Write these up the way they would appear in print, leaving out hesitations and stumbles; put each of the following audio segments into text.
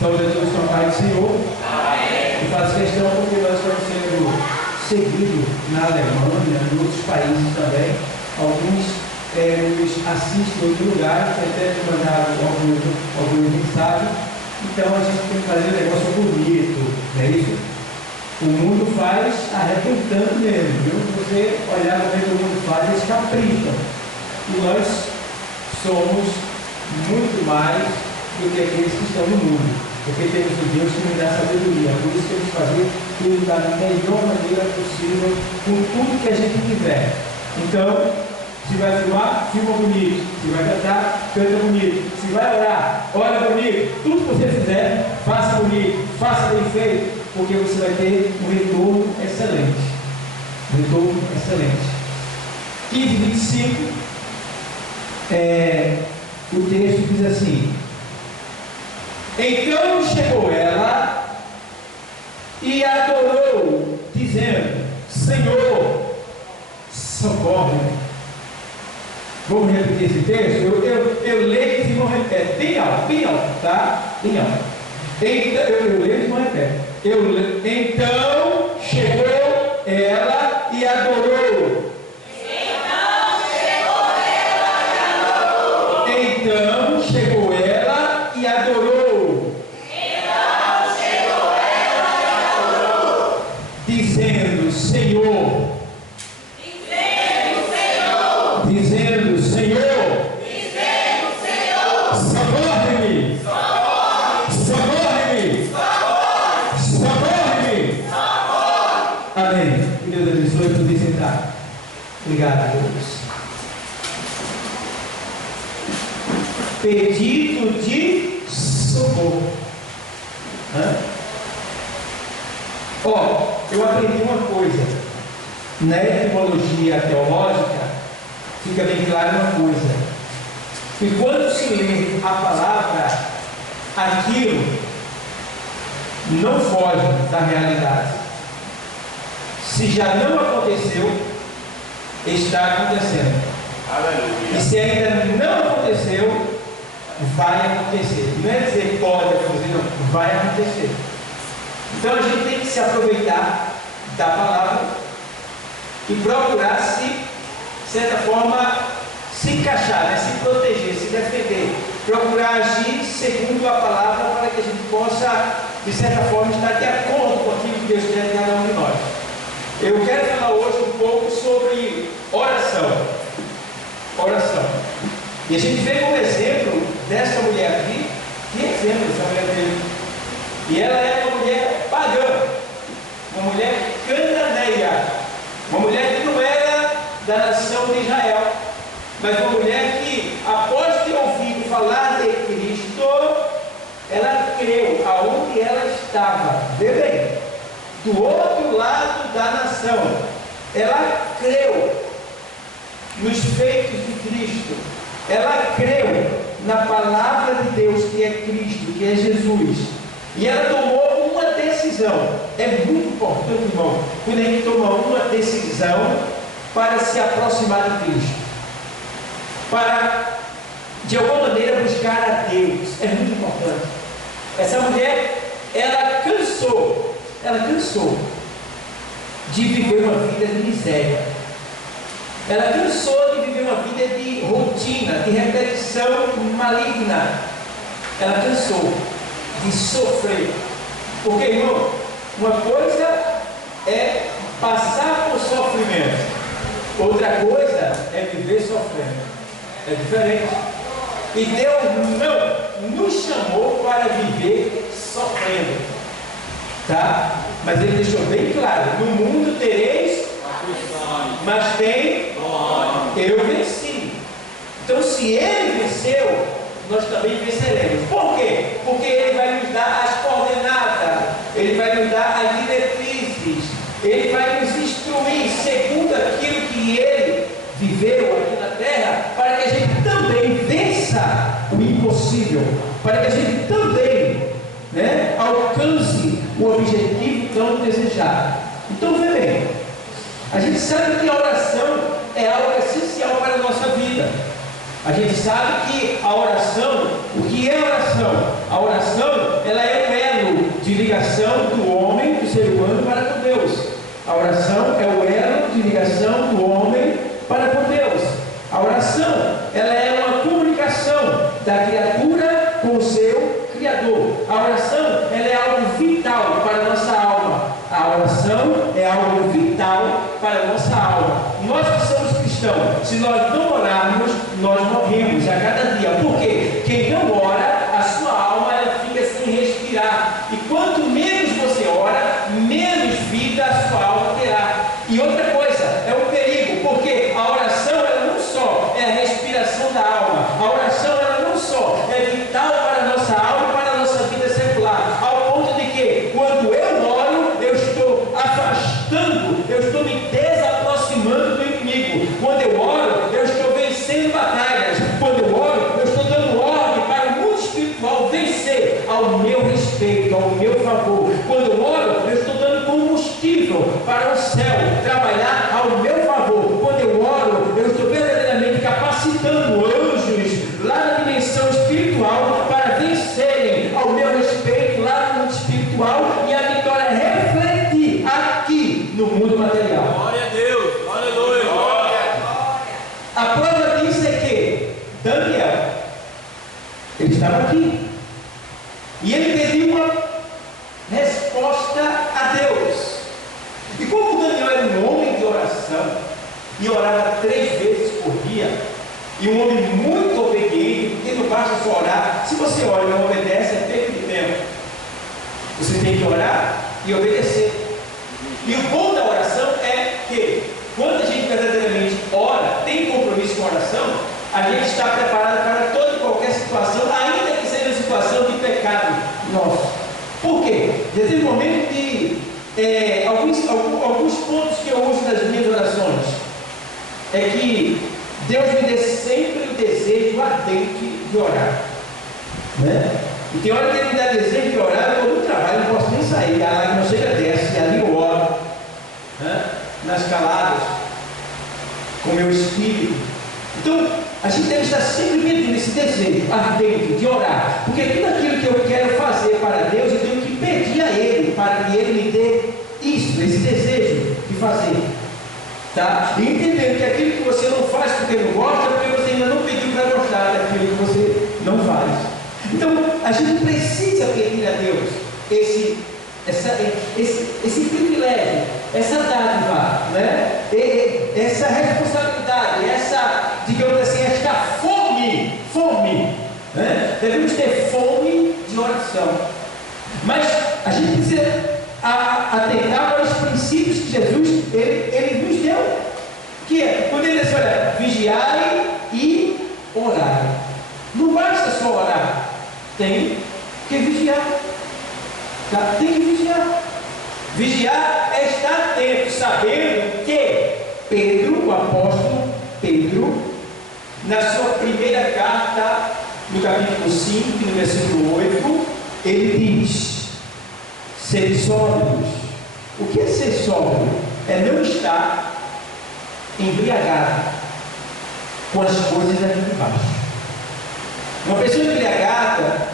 Estamos aqui com a paz do Senhor. E faço questão porque nós estamos sendo seguidos na Alemanha, em outros países também. Alguns nos assistem em outro lugar, que até me mandaram alguns mensagens. Então a gente tem que fazer um negócio bonito, não é isso? O mundo faz arrebentando mesmo, viu? Se você olhar como o mundo faz, eles capricham. E nós somos muito mais do que aqueles que estão no mundo. Porque temos o Deus que nos dá sabedoria. Por isso temos que fazer tudo da melhor maneira possível, com tudo que a gente tiver. Então, se vai filmar, filma bonito. Se vai cantar, canta bonito. Se vai orar, ora bonito. Tudo que você fizer, faça bonito, faça bem feito, porque você vai ter um retorno excelente. Um retorno excelente. 15:25, o texto diz assim: então chegou ela e adorou, dizendo: Senhor, socorre-me. Vamos repetir esse texto? Eu leio e não repete. Bem alto, tá? Bem alto. Então, eu leio e não repete. Então chegou ela e adorou. Então chegou ela e adorou. Dizendo: Senhor, socorre-me, socorre-me. Amém. Que Deus abençoe. Poder sentar. Obrigado a Deus. Pedido de socorro. Eu aprendi uma coisa. Na etimologia teológica, fica bem clara uma coisa: que quando se lê a palavra, aquilo não foge da realidade. Se já não aconteceu, está acontecendo. Aleluia. E se ainda não aconteceu, vai acontecer. Não é dizer pode acontecer, não, vai acontecer. Então a gente tem que se aproveitar da palavra e procurar de certa forma, se encaixar, se proteger, se defender, procurar agir segundo a palavra, para que a gente possa, de certa forma, estar de acordo com aquilo que Deus quer de cada um de nós. Eu quero falar hoje um pouco sobre oração. E a gente vê como exemplo dessa mulher aqui. Que exemplo essa mulher teve? E ela é uma mulher pagã, uma mulher cananeia, uma mulher que não era da nação de Israel, mas uma mulher que, após ter ouvido falar de Cristo, ela creu aonde ela estava. Vê bem, do outro lado da nação, ela creu nos feitos de Cristo, ela creu na palavra de Deus, que é Cristo, que é Jesus. E ela tomou uma decisão. É muito importante, irmão, quando a gente toma uma decisão para se aproximar de Cristo, para de alguma maneira buscar a Deus. É muito importante. Essa mulher, ela cansou de viver uma vida de miséria. Ela cansou de viver uma vida de rotina, de repetição maligna. Ela cansou de sofrer. Porque, irmão, uma coisa é passar por sofrimento, outra coisa é viver sofrendo. É diferente. E Deus não nos chamou para viver sofrendo, tá? Mas Ele deixou bem claro: no mundo tereis, mas tem, eu venci. Então, se Ele venceu, nós também venceremos. Por quê? Porque Ele vai nos dar as coordenadas, Ele vai nos dar as diretrizes, Ele vai nos instruir segundo aquilo que Ele viveu aqui na terra, para que a gente também vença o impossível, para que a gente também alcance o objetivo tão desejado. Então, vê bem, a gente sabe que a oração é algo essencial para a nossa vida. A gente sabe que a oração, o que é oração? A oração, ela é ligação do homem, do ser humano, para com Deus. A oração é o elo de ligação do homem para com Deus. A oração, ela é uma comunicação da criatura com o seu Criador. A oração, ela é algo vital para a nossa alma. A oração é algo vital para a nossa alma. Nós que somos cristãos, se nós não orarmos, nós morremos a cada dia. Por quê? Quem não ora, a sua alma ela fica sem respirar. E quanto menos você ora, menos vida a sua alma terá. E outra coisa, é um perigo, porque a oração ela não só é a respiração da alma, a oração ela não só é vital para a nossa alma e para a nossa vida secular, ao ponto de que quando eu oro, eu estou afastando, eu estou me desaproximando do inimigo. Quando eu oro, eu estou vencendo batalhas. Quando eu oro, eu estou dando ordem para o mundo espiritual vencer ao meu respeito, ao meu favor. Quando eu oro, eu estou dando combustível para o céu trabalhar ao meu favor. Quando eu oro, eu estou verdadeiramente capacitando anjos lá na dimensão espiritual para vencerem ao meu respeito lá no mundo espiritual e a vitória refletir aqui no mundo material. Glória a Deus, aleluia, glória. A prova disso é que Daniel, ele estava aqui e ele pediu uma resposta a Deus. E como Daniel era um homem de oração e orava 3 vezes por dia, e um homem muito obediente, porque não basta só orar. Se você ora e não obedece, é perda de tempo. Você tem que orar e obedecer. E o bom da oração é que quando a gente verdadeiramente ora, tem compromisso com a oração, a gente está preparado para toda e qualquer situação, ainda que seja uma situação de pecado nosso. Por quê? Já teve um momento de alguns pontos que eu uso nas minhas orações é que Deus me dê sempre o desejo ardente de orar, né? E tem hora que Ele me dá desejo de orar, eu estou no trabalho, não posso nem sair, a lágrima chega desce, e ali eu oro, né? Nas caladas, com o meu espírito. Então, a gente deve estar sempre pedindo esse desejo ardente de orar, porque tudo aquilo que eu quero fazer para Deus, eu tenho que pedir a Ele, para que Ele me dê isso, esse desejo de fazer, tá? E entendendo que aquilo que você não faz porque não gosta, é porque você ainda não pediu para gostar daquilo que você não faz. Então, a gente precisa pedir a Deus esse privilégio, essa dádiva, né? Essa responsabilidade, essa, digamos assim, esta fome, né? Devemos ter fome de oração. Mas a gente precisa atentar para os princípios que Jesus ele nos deu, que é, quando ele diz, olha, vigiai e orai. Não basta só orar, tem que vigiar, tá? Tem que vigiar. Vigiar é estar atento, sabendo que Pedro, o apóstolo Pedro, na sua primeira carta, no capítulo 5, no versículo 8, ele diz: ser sóbrios. O que é ser sóbrio? É não estar embriagado com as coisas aqui de baixo. Uma pessoa embriagada,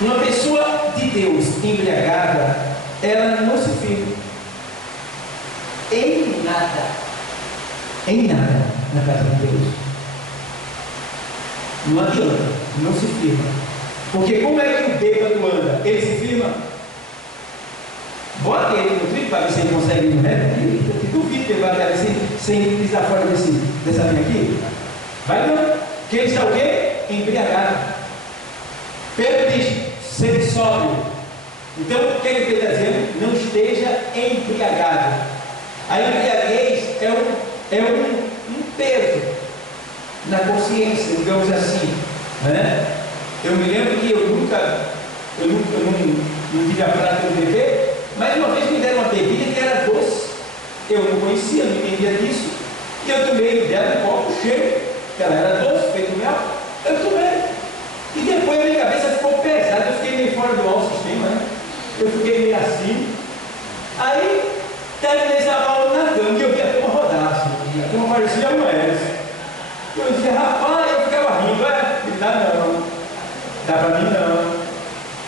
uma pessoa de Deus embriagada, ela não se firma em nada na casa de Deus. Não adianta, não se firma. Porque como é que o bêbado anda? Ele se firma? Bota ele no trilho para ver se ele consegue ir, né? Duvido que ele vai até sem pisar fora dessa linha aqui. Vai não. Que ele está o quê? Embriagado. Pedro diz: ser sóbrio. Então, o que é que ele está dizendo? Não esteja embriagado. A embriaguez é um peso na consciência, digamos assim, né? Eu me lembro que eu não tive a prática de beber, mas uma vez me deram uma bebida que era doce. Eu não conhecia, não entendia disso. E eu tomei dela um copo cheio, que ela era doce, feito mel. Eu tomei. E depois a minha cabeça ficou pesada, eu fiquei meio fora do alto sistema, né? Eu fiquei meio assim. Aí, terminei essa aula na cama e eu vi a turma rodar assim. A turma parecia uma essa. Eu dizia: rapaz, eu ficava rindo, não dá não. Dá para mim não.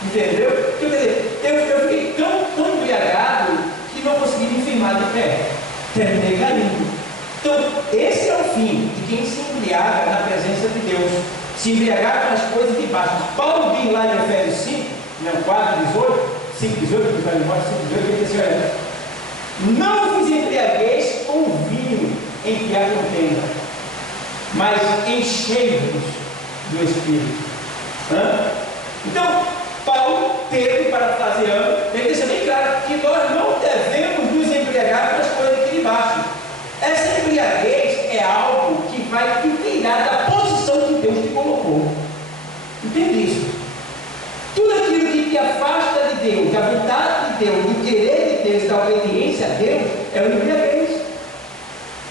Entendeu? Quer dizer, eu fiquei tão embriagado que não consegui me firmar de pé. Terminei caindo. Então, esse é o fim de quem se embriaga na presença de Deus. Se embriagar com as coisas de baixo. Paulo diz lá em Efésios 5, 4, 18, 5, 18, que vai embora, 5, 18, ele diz assim: olha, não vos embriagueis com vinho em que há contenda, mas enchei-vos do Espírito. Então, Paulo teve para fazer ele deixa bem claro que nós não devemos nos embriagar com as coisas aqui de baixo. Essa embriaguez é algo que vai te tirar da posição que Deus te colocou. Entende isso? Tudo aquilo que te afasta de Deus, da vontade de Deus, do querer de Deus, da obediência a Deus, é o embriaguez.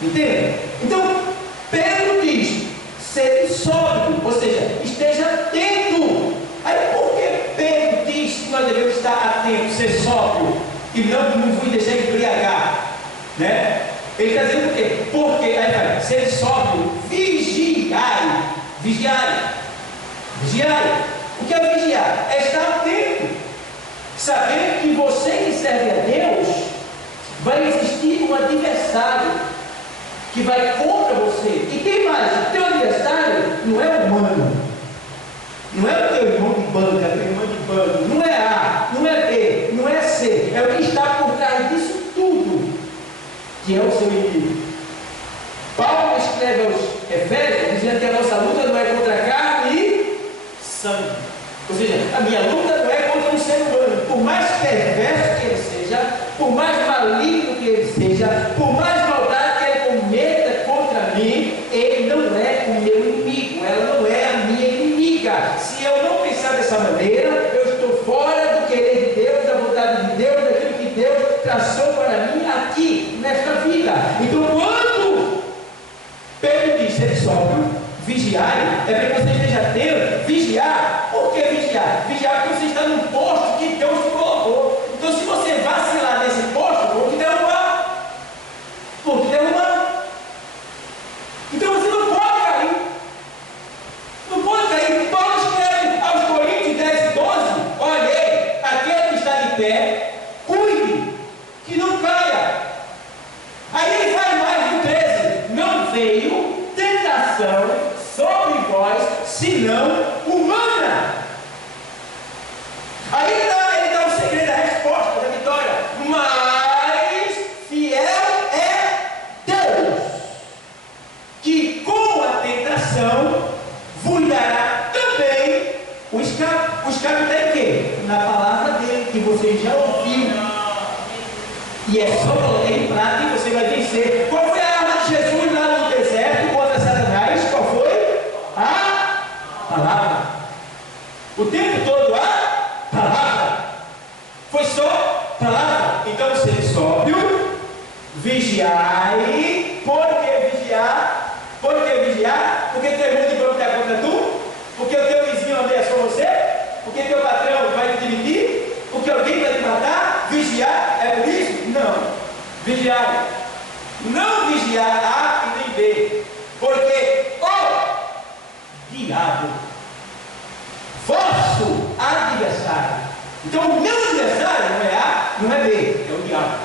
Entende? Então, Pedro diz: sede sóbrio, ou seja, esteja atento. Aí, por que Pedro diz que nós devemos estar atentos, ser sóbrio, e não vos deixar embriagar? Né? Ele está dizendo o quê? Porque, aí vai, ser sóbrio, vigiai. Vigiai. Vigiai. O que é vigiar? É estar atento. Saber que você que serve a Deus, vai existir um adversário que vai contra você. E tem mais, o teu adversário não é humano. Não é o teu irmão de banca, teu irmão de banco. Não é A, não é B, não é C. É o que está por trás disso tudo, que é o seu inimigo. Paulo escreve aos Efésios dizendo que a nossa luta não é contra carne e sangue. Ou seja, a minha luta não é contra um ser humano. Por mais perverso que ele seja, por mais maligno que ele seja, por mais maldade que ele cometa contra mim, ele não é o meu inimigo, ela não é a minha inimiga. Se eu não pensar dessa maneira, eu estou fora do querer de Deus, da vontade de Deus, daquilo que Deus traçou para mim aqui, nesta vida. Então, quando Pedro diz ser sóbrio, vigiar, é para que você esteja atento. Vigiar, por que vigiar? Vigiar porque você está num posto que Deus te colocou. Então, se você vacilar nesse posto, vou te derrubar. Vou te derrubar. Então, você não pode cair. Não pode cair. Paulo escreve aos Coríntios 10, 12: olhei, aquele que está de pé, cuide, que não caia. Aí ele faz mais no 13: não veio tentação sobre vós, senão humana. Aí ele dá o segredo da resposta, da vitória. Mas fiel é Deus, que com a tentação vos dará também o escape. O escape está em quê? Na palavra dele, que você já ouviu. E é só colocar em prática e você vai vencer. Qual foi a arma de Jesus lá no deserto contra Satanás? Qual foi? A palavra. O tempo todo a palavra. Foi só palavra. Então, ser sóbrio, vigiai. Por que vigiar? Por que vigiar? Porque teu irmão de banco está contra tu? Porque o teu vizinho ameaçou você? Porque teu patrão vai te demitir? Porque alguém vai te matar? Vigiar é por isso? Não. Vigiar. Não vigiar A e nem B. Porque o diabo, vosso adversário. Então o meu adversário não é A, não é B, é o diabo.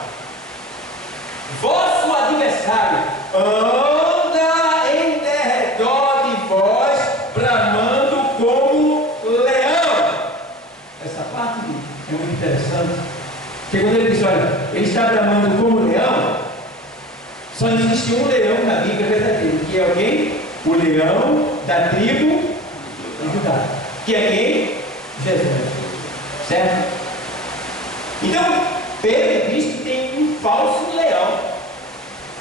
Vosso adversário anda em derredor de vós, bramando como leão. Essa parte é muito interessante. Porque quando ele diz, olha, ele está bramando como leão, só existe um leão na Bíblia verdadeira, que é alguém? O leão da tribo de Judá. Que é quem? Jesus. Certo? Então, Pedro diz que tem um falso leão.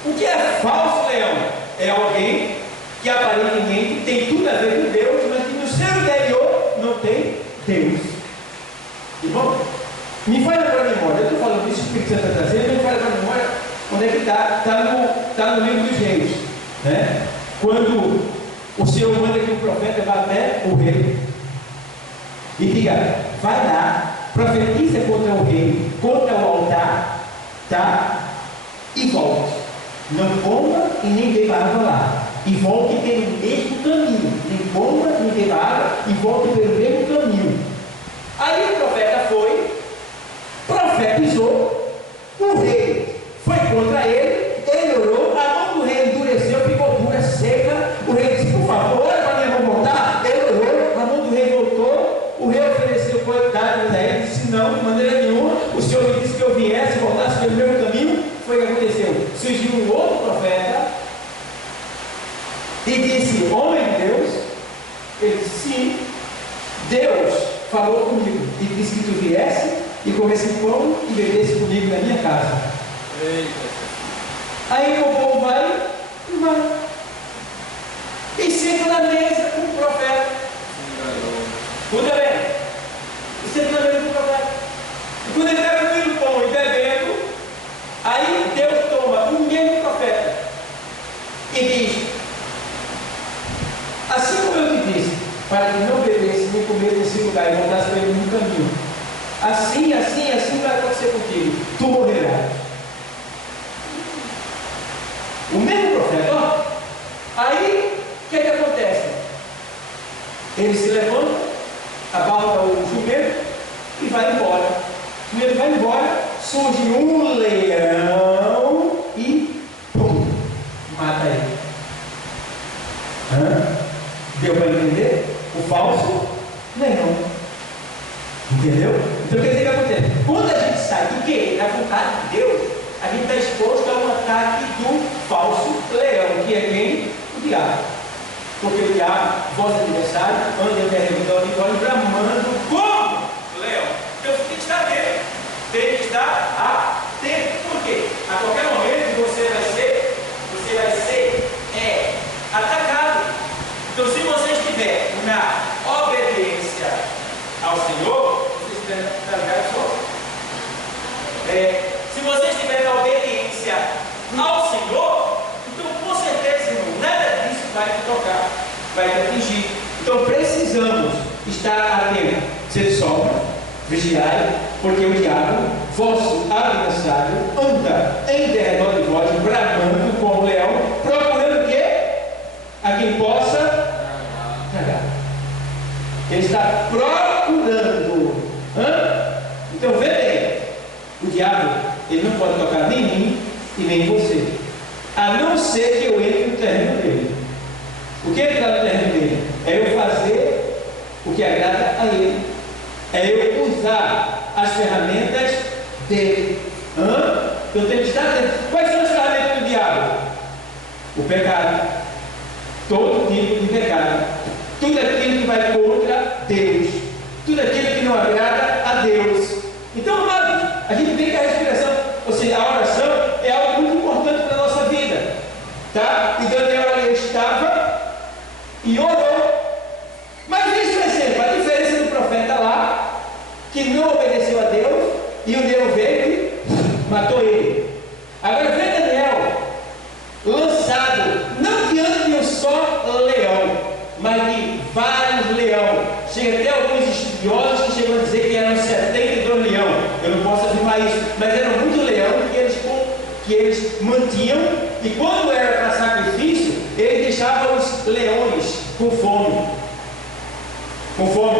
O que é falso leão? É alguém que aparentemente tem tudo a ver com Deus, mas que no seu interior não tem Deus. Irmão, me faz para a memória, eu estou falando disso, o Espírito Santo está trazendo, me faz para a memória onde é que está. Está no livro dos reis, né? Quando o Senhor manda que o profeta vá até o rei e diga, vai lá, profetiza contra o rei, contra o altar, tá? E volte. Não coma e nem beba água lá. E volte pelo mesmo caminho. Nem coma, nem beba água e volte pelo mesmo caminho. Aí o Deus falou comigo e disse que tu viesse e comesse pão e bebesse comigo na minha casa. Aí o povo vai e vai. E senta na mesa com o profeta. Tudo bem. E senta na mesa com o profeta. E quando ele está comendo pão e bebendo, aí Deus toma o mesmo profeta e diz: assim como eu te disse, para que não bebesse nem comesse nesse lugar e voltasse para ele no caminho, assim vai acontecer contigo, tu morrerás. O mesmo profeta, ó. Aí, o que acontece? Ele se levanta, abalta o jumento e vai embora. Quando ele vai embora, surge um leão e pum, mata ele. Deu para entender? O falso leão. Entendeu? Então, quer dizer, o que acontece? Quando a gente sai do que? Da vontade de Deus, a gente está exposto a um ataque do falso leão, que é quem? O diabo. Porque o diabo, vosso adversário, anda em território e vai bramando como leão. Então você tem que estar atento. Tem que estar atento. Por quê? A qualquer momento você vai ser atacado. Então, se você estiver na obediência ao Senhor, você estiver se você estiver na obediência ao Senhor, então com certeza, irmão, nada disso vai te tocar, vai te atingir. Então precisamos estar atentos, ser sóbrios, vigiai, porque o diabo, vosso adversário, anda em derredor de vós, bramando como leão, procurando o quê? A quem possa tragar. Ele está procurando. Então vê bem, o diabo, ele não pode tocar nem em mim e nem em você, a não ser que eu entre no terreno dele. O que está no terreno dele? É eu fazer o que agrada a ele, é eu usar as ferramentas dele. Eu tenho que estar atento. Quais são as ferramentas do diabo? O pecado, todo tipo de pecado, tudo aquilo que vai contra Deus, tudo aquilo que não agrada a Deus. Então, amados, a gente tem que a respiração, ou seja, a oração é algo muito importante para a nossa vida, tá? E Daniel ali estava e orou. Mas veja, por exemplo, a diferença do profeta lá, que não obedeceu a Deus, e o leão veio e matou ele. Agora vê Daniel lançado, não diante de um só leão, mas de vários leões. Chega até alguns estudiosos que chegam a dizer que eram 72 leões. Eu não posso afirmar isso, mas eram muito leão que eles mantinham, e quando era para sacrifício, eles deixavam os leões com fome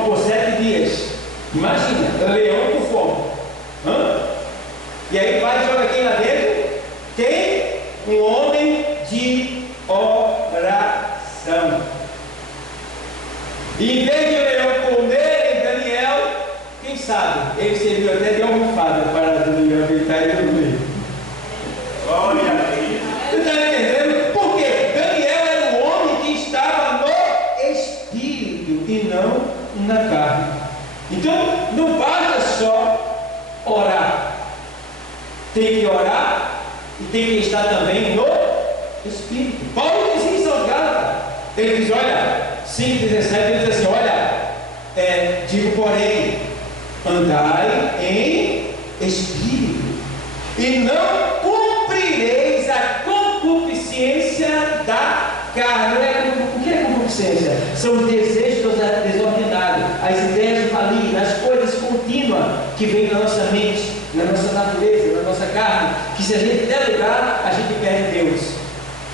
por 7 dias. Imagina, leão com fome. E aí vai e joga quem lá dentro? Tem um homem de oração. E em vez de o leão comer Daniel, quem sabe, ele serviu até de almofada para Daniel deitar e dormir. Olha aí. Você está entendendo? Por quê? Daniel era um homem que estava no espírito e não na carne. Então, não basta só orar. Tem que orar e tem que estar também no espírito. Paulo diz isso aos Gálatas. Ele diz, olha, 5,17, ele diz assim, olha, digo porém, andai em espírito, e não cumprireis a concupiscência da carne. O que é concupiscência? São os desejos desordenados, as ideias malignas, as coisas contínuas que vêm na nossa mente, na nossa natureza, na nossa carne, que se a gente delegar, a gente perde Deus.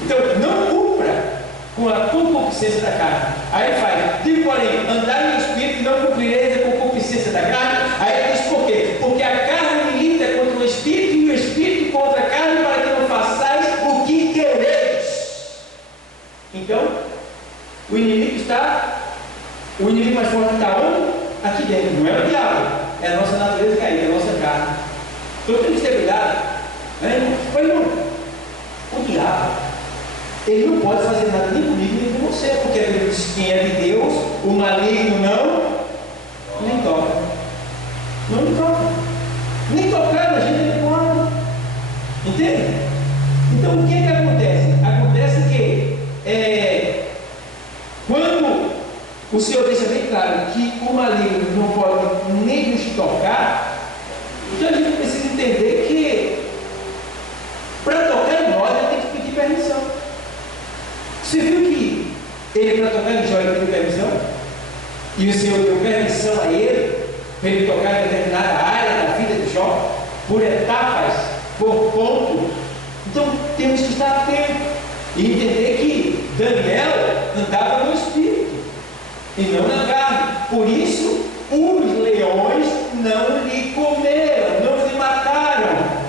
Então, não cumpra com a concupiscência da carne. Aí ele faz, digo porém, andai em espírito e não cumprireis a concupiscência da carne. Aí ele diz por quê? Porque a carne milita contra o espírito e o espírito contra a carne, para que não façais o que quereis. Então, o inimigo mais forte está onde? Aqui dentro. Não é o diabo, é a nossa natureza caída, é a nossa carne. Então temos que ter cuidado, né, irmão? Mas, irmão, o diabo, ele não pode fazer nada nem comigo nem com você, porque ele diz: quem é de Deus, o maligno não Nem toca. Não me toca. Nem tocar a gente nem pode. Entende? Então o que acontece? Acontece que quando o Senhor deixa bem claro que o maligno não pode nem nos tocar, então a gente precisa entender que para tocar em nós ele tem que pedir permissão. Você viu que ele, para tocar em Jó, ele pediu permissão? E o Senhor deu permissão a ele para ele tocar em determinada área da vida de Jó, por etapas, por ponto. Então temos que estar atentos e entender que Daniel andava no Espírito e não na carne. Por isso os leões não lhe comeram, não lhe mataram.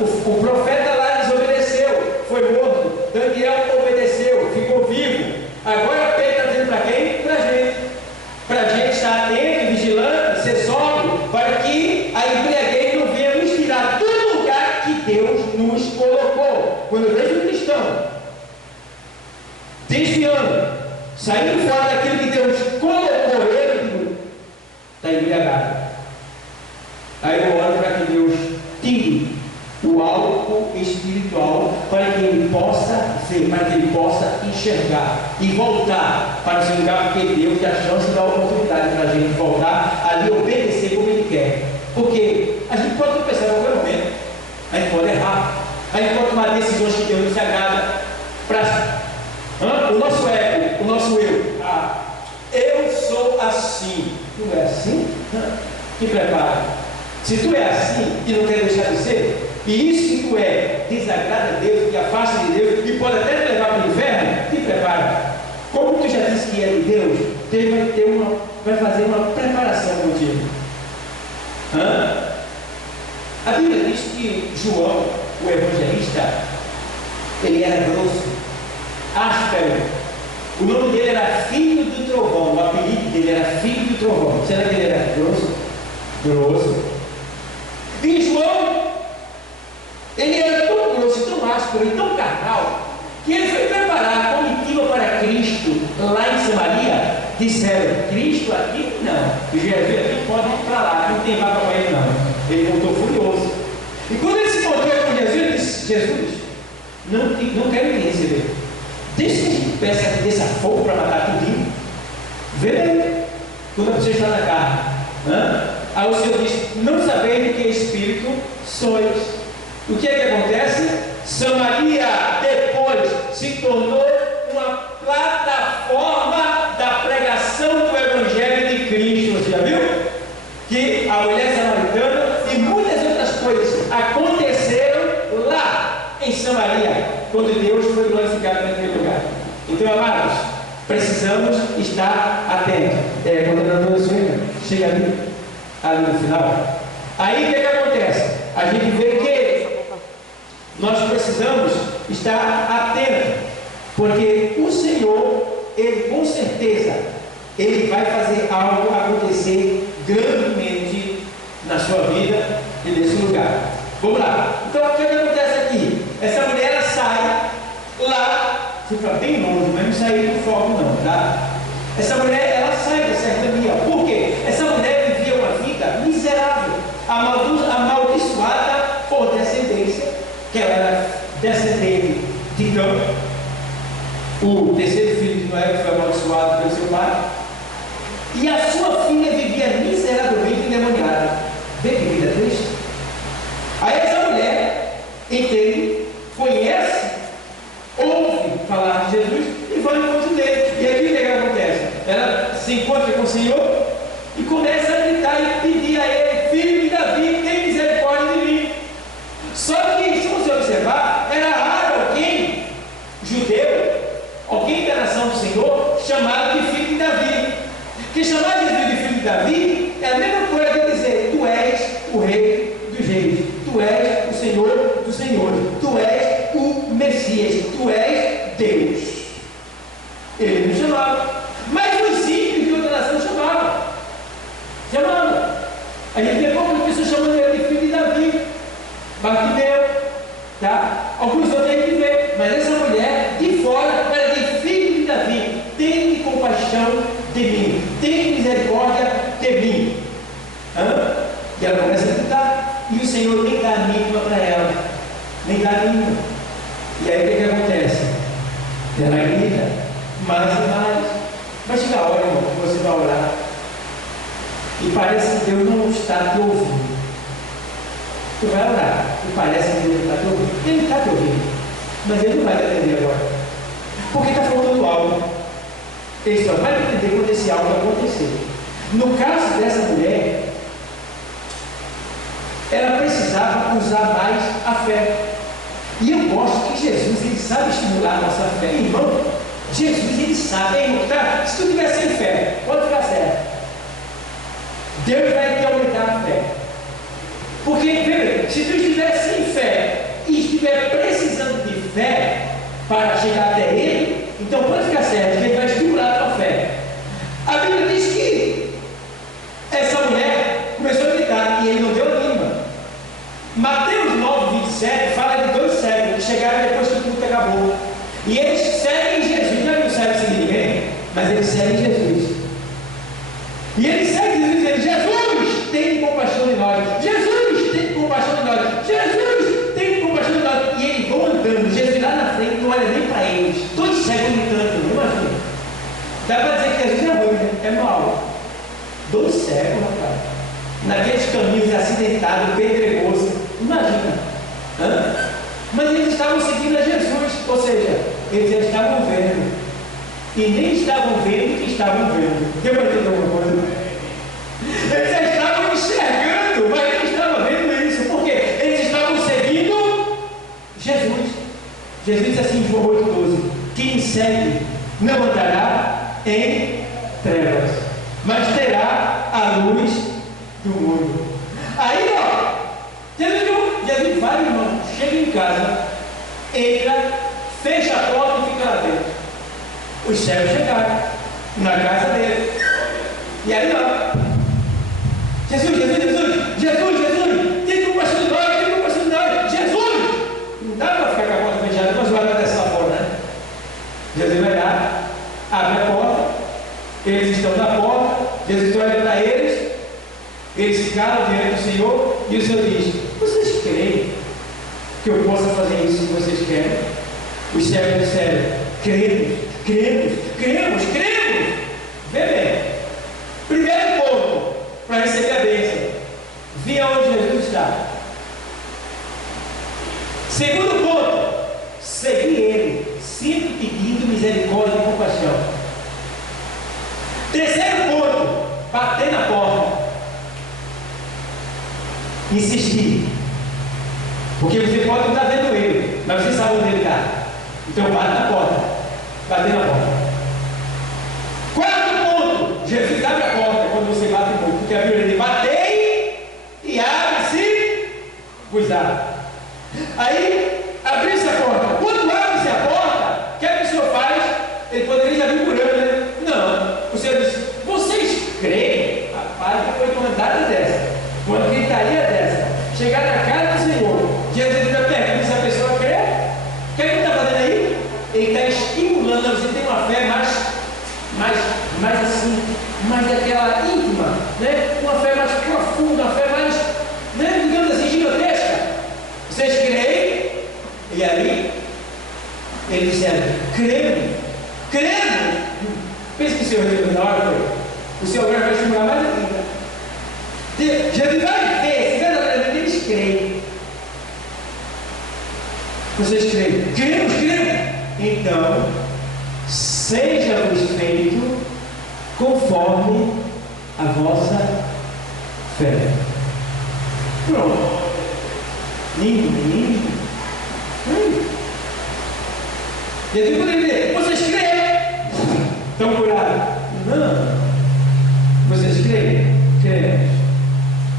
O profeta lá desobedeceu, foi morto. Daniel obedeceu, ficou vivo. Agora Pedro está dizendo para quem? Para a gente. Para a gente estar atento, vigilante, ser sóbrio, para que a embriaguez não venha nos tirar do lugar que Deus nos colocou. Quando eu vejo um cristão desviando, saindo fora daquilo que Deus colocou ele, está embriagado. Aí eu oro para que Deus tire o álcool espiritual para que ele possa ver, para que ele possa enxergar e voltar para o seu lugar, porque Deus dá chance e dá oportunidade para a gente voltar ali, obedecer como Ele quer. Porque a gente pode pensar em qualquer momento, a gente pode errar, a gente pode tomar decisões que Deus não se agrada para o nosso ego, o nosso eu. Eu sou assim. Tu é assim? Te prepara. Se tu é assim e não quer deixar de ser, e isso que tu é desagrada a Deus, que afasta de Deus e pode até te levar para o inferno, te prepara. Como tu já disse que é de Deus, Deus vai fazer uma preparação contigo. A Bíblia diz que João, o evangelista, ele era grosso, áspero. O nome dele era Filho do Trovão, o apelido dele era Filho do Trovão. Será que ele era grosso? Grosso. E João, ele era tão grosso, tão áspero e tão carnal, que ele foi preparar a comitiva para Cristo lá em Samaria. Disseram: Cristo aqui não, Jesus aqui pode ir para lá, não tem vaga para ele não. Ele voltou furioso. E quando ele se encontrou com Jesus, ele disse: Jesus, não quero me receber. Deixa que a gente peça que desça fogo para matar tudinho. Vê aí, quando a pessoa está na carne. Aí o Senhor diz: não sabendo que espírito sois. O que é que acontece? Samaria depois se tornou uma plataforma da pregação do Evangelho de Cristo. Você já viu? Que a mulher samaritana e muitas outras coisas aconteceram lá em Samaria, quando Deus foi glorificado naquele lugar. Então, amados, precisamos estar atentos. Quando a doutora chega ali no final, aí o que acontece? A gente vê que nós precisamos estar atentos, porque o Senhor, Ele com certeza, Ele vai fazer algo acontecer grandemente na sua vida e nesse lugar. Vamos lá. Então, o que acontece aqui? Essa mulher, ela sai lá, fica bem longe, mas não sai do foco não, tá? Essa mulher, ela sai da serrania. Por quê? Essa mulher vivia uma vida miserável, amaldiçoada por descendência, que ela era descendente de Cã, o terceiro filho de Noé, que foi amaldiçoado pelo seu pai, e a sua filha vivia miseravelmente endemoniada. Vê que vida triste. Aí essa mulher entende, conhece, ouve falar de Jesus e vai no encontro dele. E aqui o que acontece? Ela se encontra com o Senhor e começa a gritar e pedir a ele: Filho de Davi, tem misericórdia de mim. Só que, se você observar, era raro alguém judeu, alguém da nação do Senhor, chamado de filho de Davi. Porque chamar Jesus de filho de Davi é a mesma coisa que dizer: Tu és o rei dos reis, Tu és o Senhor dos senhores, Tu és o Messias, Tu és Deus. Ele não chamava, mas os ímpios de outra nação chamavam. A gente vê poucas pessoas chamando ele de filho de Davi, Bartimeu, tá? Alguns outros a gente vê, mas essa mulher de fora, ela diz: Filho de Davi, tem compaixão de mim, tem misericórdia E ela começa a gritar. E o Senhor nem dá mínima para ela. Nem dá mínima. E aí o que acontece? Ela grita mais e mais. Vai chegar a hora, irmão, que você vai orar. E parece que Deus não está te ouvindo. Tu vai orar. E parece que Deus não está te ouvindo. Ele está te ouvindo. Mas ele não vai te atender agora. Porque está faltando algo. Ele só vai entender quando esse algo acontecer. No caso dessa mulher, ela precisava usar mais a fé. E eu gosto que Jesus, ele sabe estimular a nossa fé. Irmão, Jesus, ele sabe. Irmão, tá? Se tu tiver sem fé, pode ficar certo. Deus vai te aumentar a fé. Porque, veja, se tu estiver sem fé e estiver precisando de fé para chegar até Ele, então pode ficar certo que Ele vai estimular a tua fé. A Bíblia diz que essa mulher começou a gritar e Ele não deu a mínima. Mateus 9, 27 fala de 2 cegos que chegaram depois que o culto acabou. E eles seguem Jesus. Não é que não seguem sem ninguém, mas eles seguem Jesus. E eles seguem Jesus dizendo: Jesus, tem compaixão de nós. Jesus, tem compaixão de nós. Jesus, tem compaixão de nós. E eles vão andando. Jesus lá na frente não olha nem para eles. 2 cegos gritando. Imagina. Dá para dizer que Jesus é ruim, né? É mau. 2 cegos, rapaz. Naqueles caminhos acidentados, pedregosos. Imagina. Mas eles estavam seguindo a Jesus. Ou seja, eles já estavam vendo. E nem estavam vendo que estavam vendo. Deu para entender alguma coisa? Eles já estavam enxergando, mas não estavam vendo isso. Por quê? Eles estavam seguindo Jesus. Jesus disse assim em João 8,12: quem me segue não andará em trevas, mas terá a luz do mundo. Aí, ó, Jesus vai, irmão, chega em casa, entra, fecha a porta e fica lá dentro. Os cegos chegaram na casa dele. E aí, ó, Jesus, tem compaixão de nós, Jesus! Não dá para ficar com a porta fechada, mas vai descer lá fora, né? Jesus vai lá, abre a porta, eles estão na porta, Jesus olha para eles, eles se calam diante do Senhor, e o Senhor diz: vocês creem que eu possa fazer isso que vocês querem? Os cegos disseram: cremos. Vê bem. Primeiro ponto para receber a bênção: vi aonde Jesus está. Segundo ponto: segui Ele, sempre pedindo misericórdia e compaixão. Terceiro ponto: bater na porta. Insistir. Porque você pode não estar vendo Ele, mas você sabe onde Ele está. Então bate na porta. Bater na porta. Quarto ponto: Jesus abre a porta quando você bate muito, porque a Bíblia diz: batei e abre-se vos abre. Aí abriu-se a porta. Quando abre-se a porta, o que a pessoa faz? Ele poderia já vir curando, né? Não. O Senhor disse: vocês creem? Rapaz, depois de uma andada dessa, uma gritaria dessa, chegar na casa do Senhor, Jesus ainda pergunta se a pessoa crê. O que ele está fazendo aí? Ele está estimulando a você ter uma fé mais assim, mais daquela íntima, né? Uma fé mais profunda, uma fé mais, né? Digamos assim, gigantesca. Vocês creem? E aí, eles disseram: cremos. Pensa que o Senhor na hora, o Senhor vai estimular mais ainda. Jesus vai ver se verdadeiramente eles creem. Vocês creem? Cremos. Então, seja-vos feito conforme a vossa fé. Pronto. Lindo. Jesus poderia dizer: vocês creem? Estão curados? Não. Vocês creem?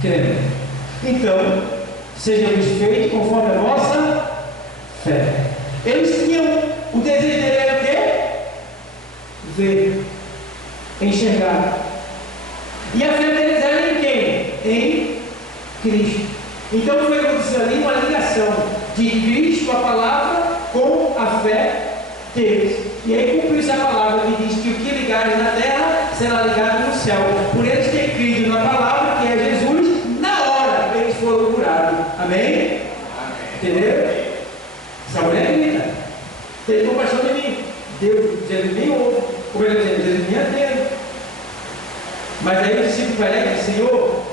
Cremos. Então, seja-vos feito conforme a vossa fé. Eles tinham o desejo dele era o quê? Ver, enxergar. E a fé deles era em quem? Em Cristo. Então foi acontecendo ali uma ligação de Cristo, a palavra, com a fé deles. E aí cumpriu-se a palavra que diz que o que ligares na terra será ligado no céu. Por eles ter crido na palavra, que é Jesus, Mas aí o discípulo vai lá e diz: Senhor,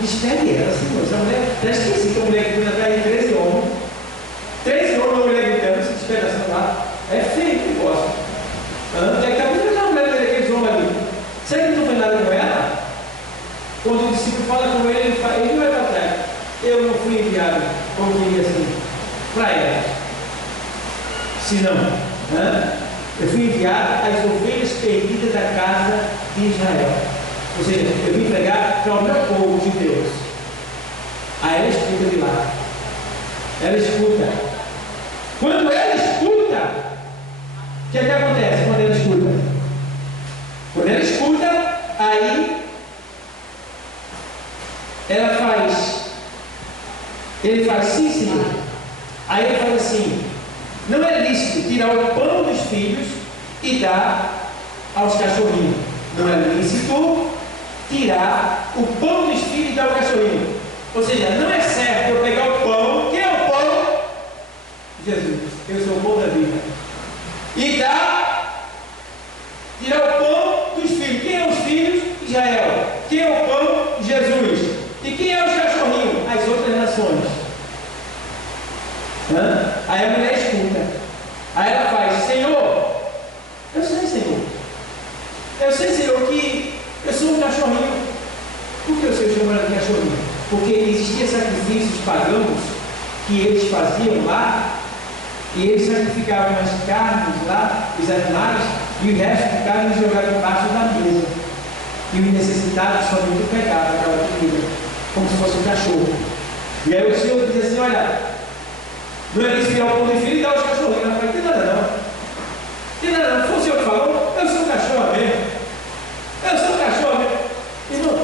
despede ela, Senhor. Essa mulher, já esqueci que a mulher que atrás de 13 homens, uma mulher gritando, se despedaçando lá. É feio o negócio. Daqui a pouco a mulher daqueles homens ali. Será que não foi nada com ela? Quando o discípulo fala com ele, ele vai para trás. Eu não fui enviado, como diria assim, para ela. Se não, eu fui enviado às ovelhas perdidas da casa de Israel. Ou seja, eu vim pregar para o meu povo de Deus. Aí ela escuta de lá. Ela escuta. Quando ela escuta, o que acontece quando ela escuta? Quando ela escuta, aí ele faz sim, Senhor. Aí ele fala assim: não é lícito tirar o pão dos filhos e dar aos cachorrinhos. Não é lícito tirar o pão dos filhos e dar ao cachorrinho. Ou seja, não é certo eu pegar o pão. Quem é o pão? Jesus. Eu sou o pão da vida. E tirar o pão dos filhos. Quem é os filhos? Israel. Quem é o pão? Jesus. E quem é os cachorrinhos? As outras nações. Aí a mulher escuta. Aí ela faz: Senhor, eu sei, Senhor, que eu sou um cachorrinho. Por que o Senhor chama ela de cachorrinho? Porque existiam sacrifícios pagãos que eles faziam lá, e eles sacrificavam as carnes lá, os animais, e o resto ficava e jogava embaixo da mesa. E os necessitados somente pegavam aquela comida, como se fosse um cachorro. E aí o Senhor diz assim: olha, não é isso, tirar o pão de filho e dar aos cachorrinhos. Ela fala: tem nada não. Tem nada não. Foi o Senhor que falou? Eu sou um cachorro mesmo. Eu sou um cachorro mesmo. Irmão,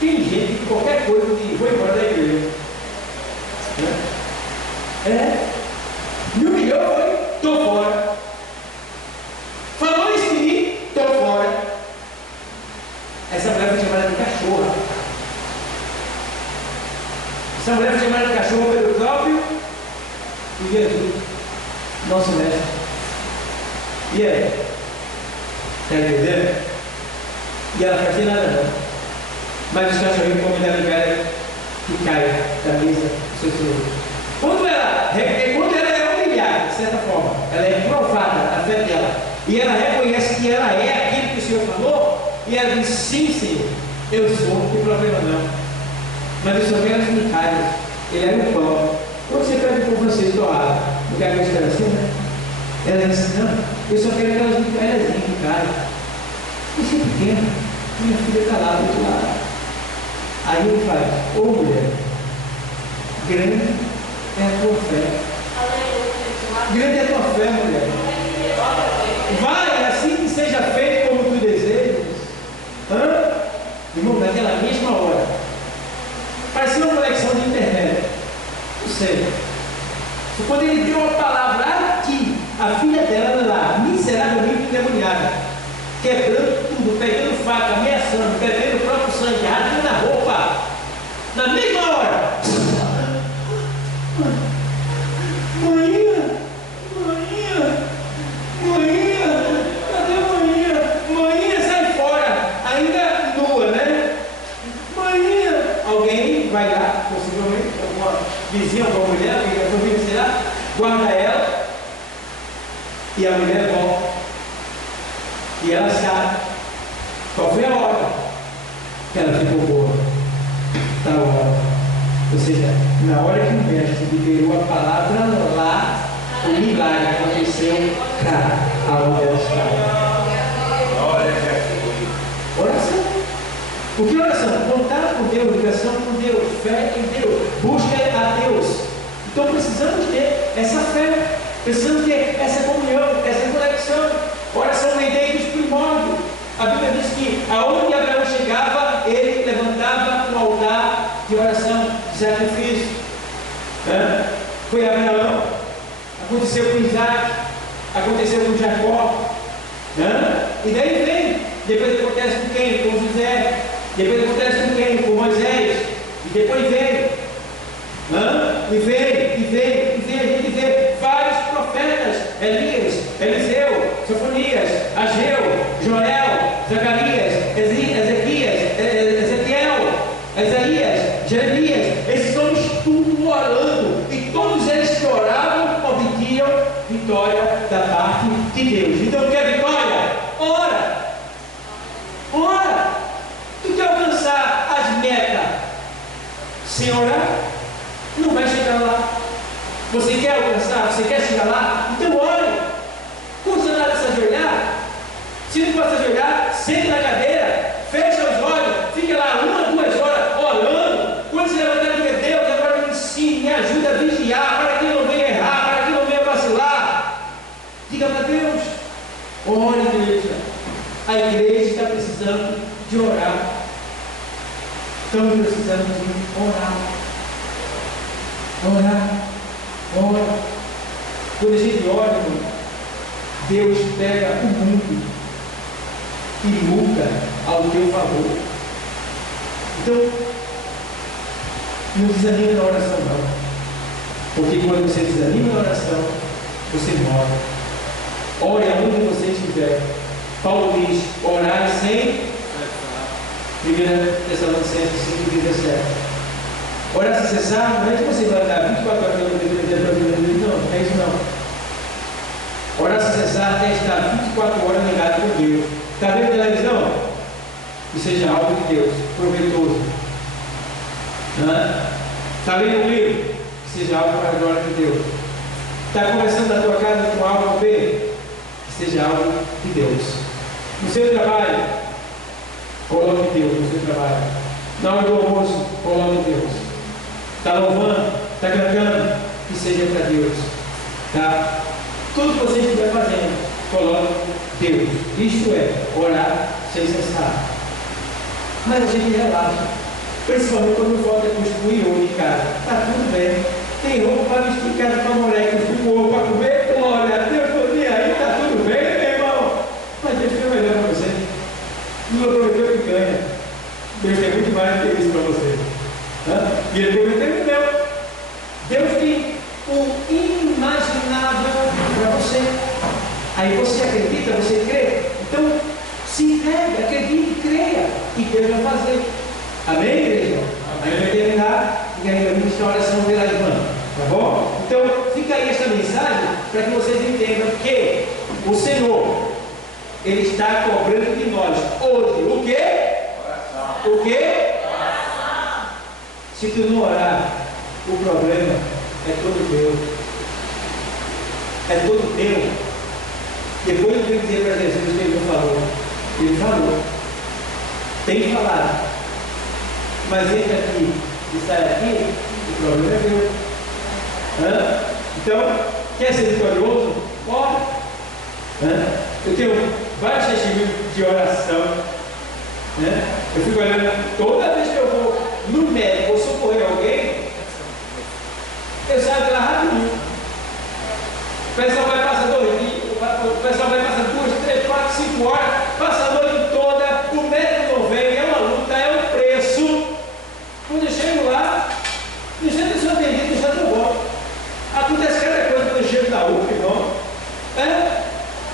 tem gente que qualquer coisa que vou embora da igreja. Me humilhou, foi? Estou fora. Falou isso de mim? Estou fora. Essa mulher foi chamada de cachorra. Essa mulher foi chamada de cachorro pelo próprio Jesus, nosso mestre. E aí? Está entendendo? E ela faz nada não. Mas os cachorrinhos comem da migalha que cai da mesa do seu Senhor. Quando ela é humilhada, de certa forma, ela é provada a fé dela, e ela reconhece que ela é aquilo que o Senhor falou, e ela diz: sim, Senhor, eu sou, não tem problema não. Mas eu só quero as migalhas. Ele é um pão. Quando você pede por vocês torrado, não quer que eu esteja assim, né? Ela diz: não, eu só quero aquelas migalhas que caem. Isso é pequeno, minha filha está lá do outro lado. Aí ele faz: ô mulher, grande é a tua fé. Grande é a tua fé, mulher. Vai, assim que seja feito como tu desejas. Irmão, naquela mesma hora, parecia uma conexão de internet. Não sei. Quando ele deu uma palavra aqui, a filha dela lá, miseravelmente endemoniada, quebrando tudo, pegando faca, ameaçando, bebendo o próprio sangue, rasgando a roupa, na mesma hora. Cadê a Maninha, sai fora, ainda nua, né? Maninha, alguém vai lá, possivelmente, alguma vizinha, alguma mulher, alguém vai vir, sei lá, guarda ela, e a mulher volta, e ela sabe qual foi a hora que ela ficou boa. Tá hora. Ou seja, na hora que o mestre liberou a palavra lá, o milagre aconteceu cá, aonde ela estava. Oração. O que é oração? Contato com Deus, ligação com Deus, fé em Deus, busca a Deus. Então precisamos ter essa fé, precisamos ter essa comunhão, essa conexão. Oração vem desde os primórdios. A Bíblia diz que aonde Abraão chegava, ele levantava um altar de oração, de sacrifício. Foi Abraão, aconteceu com Isaac, aconteceu com Jacó. E daí vem, depois acontece com quem? Com José. Depois acontece com quem? Com Moisés. E depois vem. E vem, a gente vê vários profetas: Elias, Eliseu, Sofonias, Ageu, Joel, Zacarias, Ezequiel, Isaías, Jeremias, eles estão tudo orando, e todos eles que oravam obtinham vitória da parte de Deus. Então, quer vitória? Ora! Ora! Tu quer alcançar as metas sem orar? Não vai chegar lá. Você quer alcançar? Você quer chegar lá? Então ore. Quando você está nessa jornada, se não possa ajoelhar, senta na cadeira, fecha os olhos, fica lá 1 ou 2 horas orando. Quando você levantar, diga: Deus, agora me ensine, me ajuda a vigiar, para que eu não venha errar, para que eu não venha vacilar. Diga para Deus: ore, igreja. A igreja está precisando de orar. Estamos precisando de orar. Orar. Ora. Quando a gente ora, irmão, Deus pega o mundo e muda ao teu favor. Então, não desanime na oração, não. Porque quando você desanima na oração, você morre. Ore aonde você estiver. Paulo diz: orar sem. 1 Tessalonicenses 5,17. Orar sem cessar, não é que você vai dar 24 horas para Deus, não, é isso não. Orar sem cessar é estar 24 horas ligado com Deus. Está vendo televisão? Que seja algo de Deus, proveitoso. Está lendo um livro? Que seja algo para a glória de Deus. Está conversando na tua casa com algo a ver? Que seja algo de Deus. No seu trabalho, coloque Deus no seu trabalho. Na hora do almoço, coloque Deus. Está louvando, está cantando, que seja para Deus. Tá? Tudo que você estiver fazendo, coloque Deus. Isto é, orar sem cessar. Mas a gente relaxa. Principalmente quando falta construir hoje em casa. Está tudo bem. Tem roupa para vestir em casa para morar, que ficou para comer. Glória a Deus, por dia aí, está tudo bem, meu irmão. Mas Deus tem o melhor para você. Não aproveitou que ganha. Deus tem muito mais do que isso para você. E ele prometeu que deu. Deus tem o inimaginável para você. Aí você acredita, você crê. Então, se entregue, acredite, creia. E Deus vai fazer. Amém, igreja? Aí vai terminar e aí vai ministrar a oração pela irmã. Tá bom? Então, fica aí essa mensagem para que vocês entendam que o Senhor, Ele está cobrando de nós hoje o quê? O quê? Se tu não orar, o problema é todo teu. É todo teu. Depois eu tenho que dizer para Jesus que ele não falou. Ele falou. Tem falado. Mas entra aqui e sai aqui, o problema é meu. Então, quer ser vitorioso? Ora. Eu tenho vários testemunhos de oração. Eu fico olhando, toda vez que eu vou no médico ou socorrer alguém, eu saio de lá rapidinho. O pessoal vai passar 2 dias, o pessoal vai passar 2, 3, 4, 5 horas, passa a noite toda, o médico não vem, é uma luta, é um preço. Quando eu chego lá, no centro de São Benedito, no centro eu volto. Acontece cada coisa quando eu chego na UPA, irmão.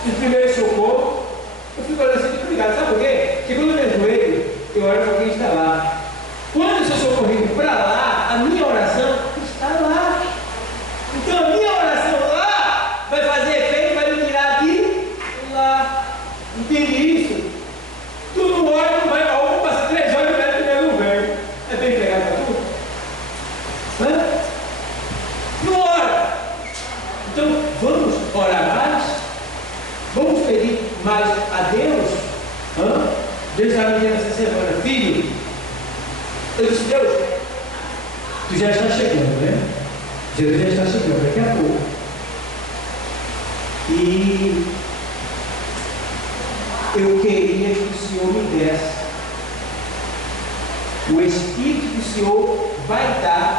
De primeiro socorro, eu fico olhando assim, muito ligado. Sabe por quê? Porque quando eu me ajoelho, eu olho para quem está lá. Quando eu sou socorrido para lá, a minha oração está lá. Então a minha oração lá vai fazer efeito, vai me tirar de lá. Entende isso? Tu não ora, não vai para uma, passa 3 horas e o médico não vem. É bem pegado para tu? Não ora. Então vamos orar mais. Vamos pedir mais a Deus. Deus está me dizendo essa semana: filho, eu disse: Deus, tu já está chegando, né? Jesus já está chegando daqui a pouco. E eu queria que o Senhor me desse o Espírito que o Senhor vai dar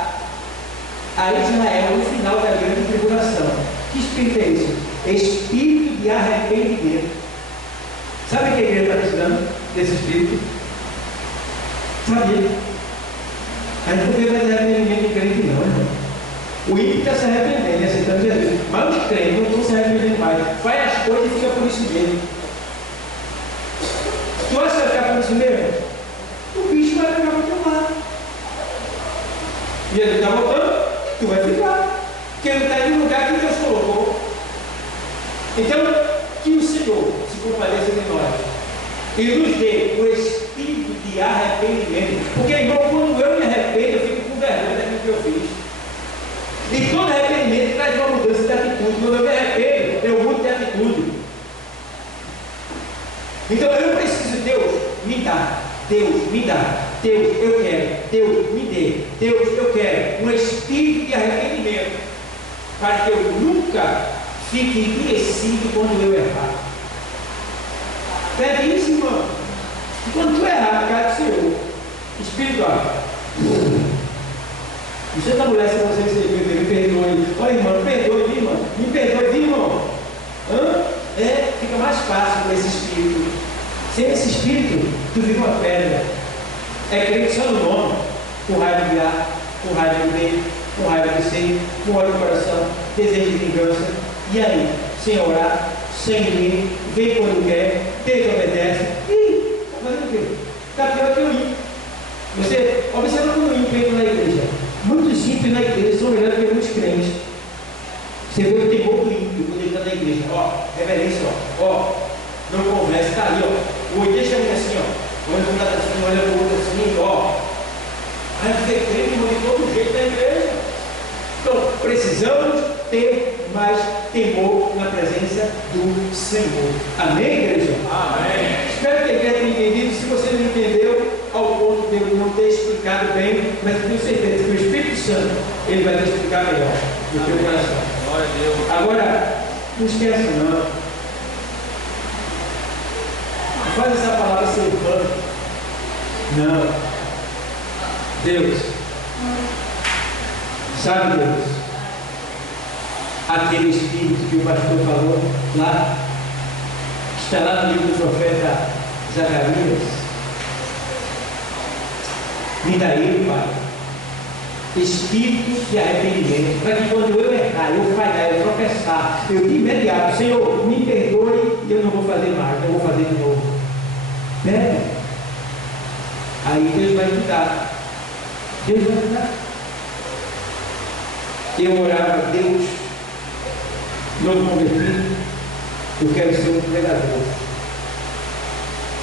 a Israel no final da grande tribulação. Que Espírito é isso? Espírito de arrependimento. Sabe o que a igreja está precisando desse Espírito? Sabia? A gente não vê mais arrependimento de crente, não, irmão. O ímpio está se arrependendo e aceitando Jesus. Mas os crentes não estão se arrependendo mais. Faz as coisas e fica por isso mesmo. Tu acha que vai ficar por isso isso mesmo? O bicho vai pegar para o teu lado. E ele está voltando, tu vai ficar. Porque ele está em um lugar que Deus colocou. Então, que o Senhor se compadeça de nós e nos dê o espírito de arrependimento. Porque, irmão, quando eu me arrependo, eu fico com vergonha daquilo que eu fiz. E todo arrependimento traz uma mudança de atitude. Quando eu me arrependo, eu mudo de atitude. Então eu preciso, Deus, me dá. Deus, me dá. Deus, eu quero. Deus, me dê. Deus, eu quero um espírito de arrependimento, para que eu nunca fique endurecido quando eu errar. Pede isso, irmão. E quando tu errar, cai do Senhor. Espiritual. Você está mulher, se você me perdoe. Olha, irmão, perdoe, viu, irmão? Me perdoe, viu, irmão? Fica mais fácil com esse espírito. Sem esse espírito, tu vive uma pedra. É crente só no nome, com raiva de ar, com raiva de ver, com raiva de ser, com ódio no coração, desejo de vingança. E aí, sem orar, sem ler, vem quando quer, desobedece. Ih, está fazendo o quê? Está pior que o ímpio. Você observa quando o ímpio entra na igreja. Muitos ímpios na igreja são melhores que muitos crentes. Você vê o temor do ímpio quando ele está na igreja. Reverência, não conversa, está ali, deixa ele assim, olha para um lado assim, olha para o outro assim, Aí você crente, irmão, de todo jeito na igreja. Então, precisamos ter mais temor na presença do Senhor. Amém, igreja? Amém. Espero que a igreja tenha entendido. Se você não entendeu, ao ponto de eu não ter explicado bem, mas eu tenho certeza que o Espírito Santo, ele vai te explicar melhor no teu coração. Glória a Deus. Agora, não esquece não. Não faz essa palavra ser pano. Não. Deus. Sabe, Deus? Aquele Espírito que o pastor falou lá, está lá no livro do profeta Zacarias. Me dá ele, Pai, espírito de arrependimento, para que quando eu errar, eu falhar, eu tropeçar, eu de imediato, Senhor, me perdoe e eu não vou fazer mais, eu vou fazer de novo. Né? Aí Deus vai te dar. Deus vai te dar. Eu orava, Deus, novo convertido, eu quero ser um pregador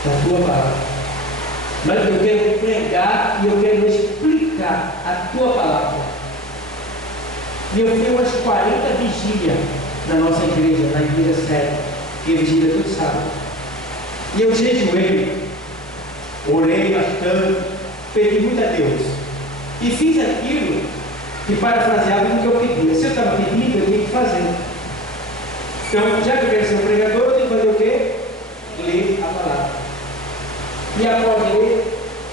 da tua palavra. Mas eu quero pregar e eu quero explicar a tua palavra. E eu fiz umas 40 vigílias na nossa igreja, na igreja 7, que é vigília todo sábado. E eu jejuei, orei bastante, pedi muito a Deus. E fiz aquilo que parafraseava o que eu pedia. Se eu estava pedindo, eu tinha que fazer. Então, já que eu quero ser um pregador, eu tenho que fazer o quê? Ler a palavra. E após ler,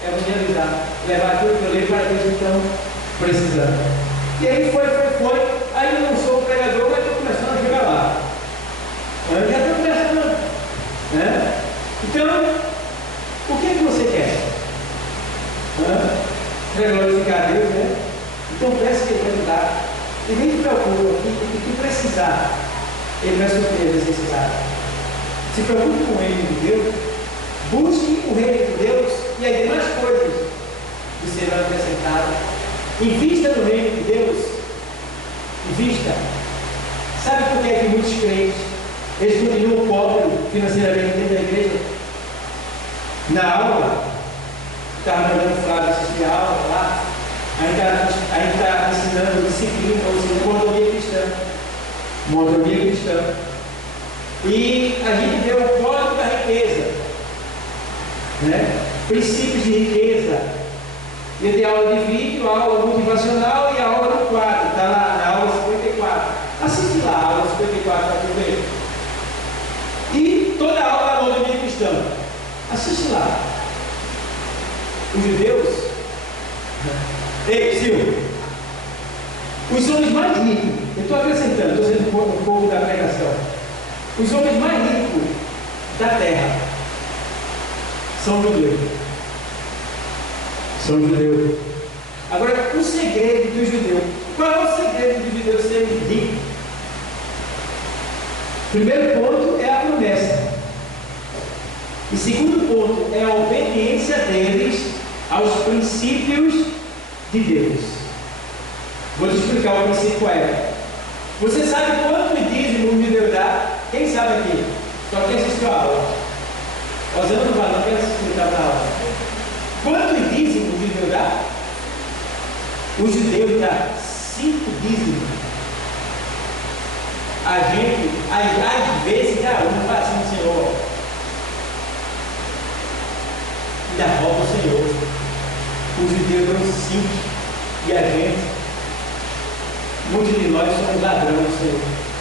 evangelizar, levar aquilo que eu leio para aqueles que estão precisando. E aí foi. Aí eu não sou um pregador, mas estou começando a chegar lá. Eu já estou começando. Né? Então, o que é que você quer? Para glorificar a Deus, né? Então peça que Ele vai te dar. E nem te preocupe, o que tu precisar, Ele vai suprir a necessidade. Se preocupe com o reino de Deus. Busque o reino de Deus e as demais coisas que serão acrescentadas. Invista no reino de Deus. Invista. Sabe por que é que muitos crentes eles continuam pobres financeiramente dentro da igreja? Na aula, estava mandando o Flávio assistir a aula lá, a gente está ensinando disciplina, ou seja, mordomia cristã. Mordomia cristã. E a gente deu o código da riqueza. Né? Princípios de riqueza. Eu dei aula de vídeo, aula motivacional e a aula do quadro. Está lá na aula 54. Assiste lá a aula 54 para tu ver. E toda a aula da mordomia cristã. Assiste lá. Os judeus. Ei, Silvio. Os homens mais ricos. Eu estou acrescentando, estou sendo um pouco da pregação. Os homens mais ricos da terra são judeus. São judeus. Agora, o segredo do judeu. Qual é o segredo do judeu ser rico? Primeiro ponto é a promessa. E segundo ponto é a obediência deles aos princípios de Deus. Vou te explicar o princípio qual é. Você sabe quanto dízimo o judeu dá? Quem sabe aqui? Só quem assistiu a aula. Osana não vai, não quero explicar na aula. Quanto dízimo o judeu dá? O judeu dá 5 dízimos. A gente, às vezes, dá um, fala assim, Senhor, ainda rouba o Senhor. O judeu deu 5 e a gente, muitos de nós somos ladrões, Senhor,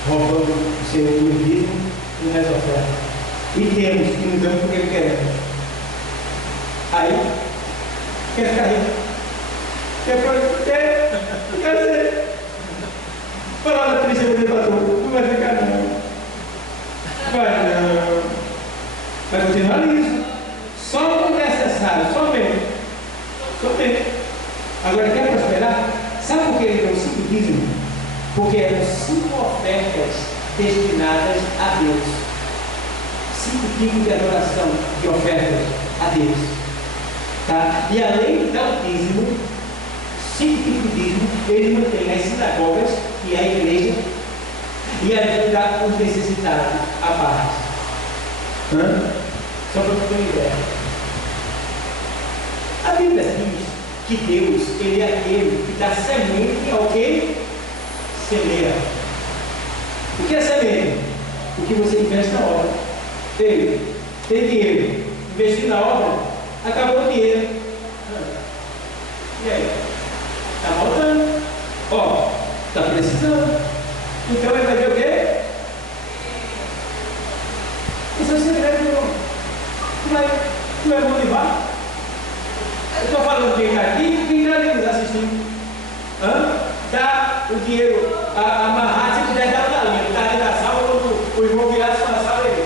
roubando o Senhor no dízimo e nas ofertas. E temos, e não damos porque queremos. Aí, quer ficar rico? Quer ser? Palavra triste do elevador, não vai ficar não. Vai não. Vai continuar nisso. Só o necessário, somente. Agora quer prosperar? Sabe por que ele deu 5 dízimos? Porque eram 5 ofertas destinadas a Deus. 5 tipos de adoração, de ofertas a Deus. Tá? E além de dar o dízimo, 5 tipos de dízimo, ele mantém as sinagogas e a igreja e ajuda os necessitados à parte. Só para você ter uma ideia. A Bíblia diz que Deus, Ele é aquele que dá semente ao que semeia. O que é semente? O que você investe na obra. Ele tem dinheiro, investir na obra, acabou o dinheiro. E aí? Está voltando. Ó, está precisando. Então ele vai ver o quê? Isso é o segredo, meu irmão. Tu vai motivar? Eu estou falando quem está aqui e quem está ali nos assistindo. Dá o dinheiro amarrado, se puder dar uma linha. Está ali na sala, quando o irmão virar sua sala, ele.